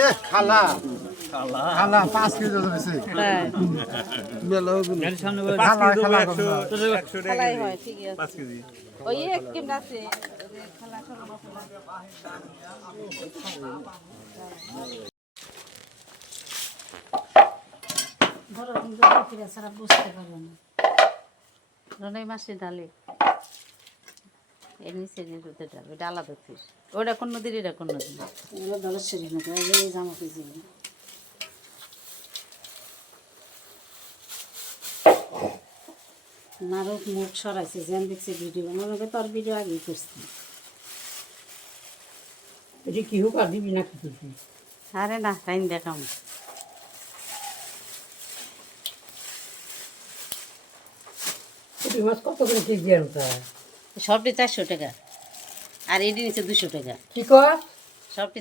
এ খালা খালা 5 কেজি ওজন আছে মেলা হবে খালা খালা খালাই হয় ঠিকই আছে 5 কেজি ওই এক কেমন আছে খালা সব ধরো কিন্তু ফিরে ছাড়া বুঝতে পারবো না রনাই মাসে ডালে এর নিচে দুধে ডাল ওটা আলাদা ফিস ওটা কোন নদীর এটা কোন নদী এগুলো দলের শরীর না এই জামা পিজি নারক মুখ সরাইছে যেন দেখছে ভিডিও মনে করে তোর ভিডিও আগেই করছি এটা কি হোক আর দিবি না কিছু আরে না টাইম দেখাম পুঁটি মাছ কত করে কেজি আনতা সবটি 400 টাকা আর এটি নিচে 200 টাকা কি কর সবটি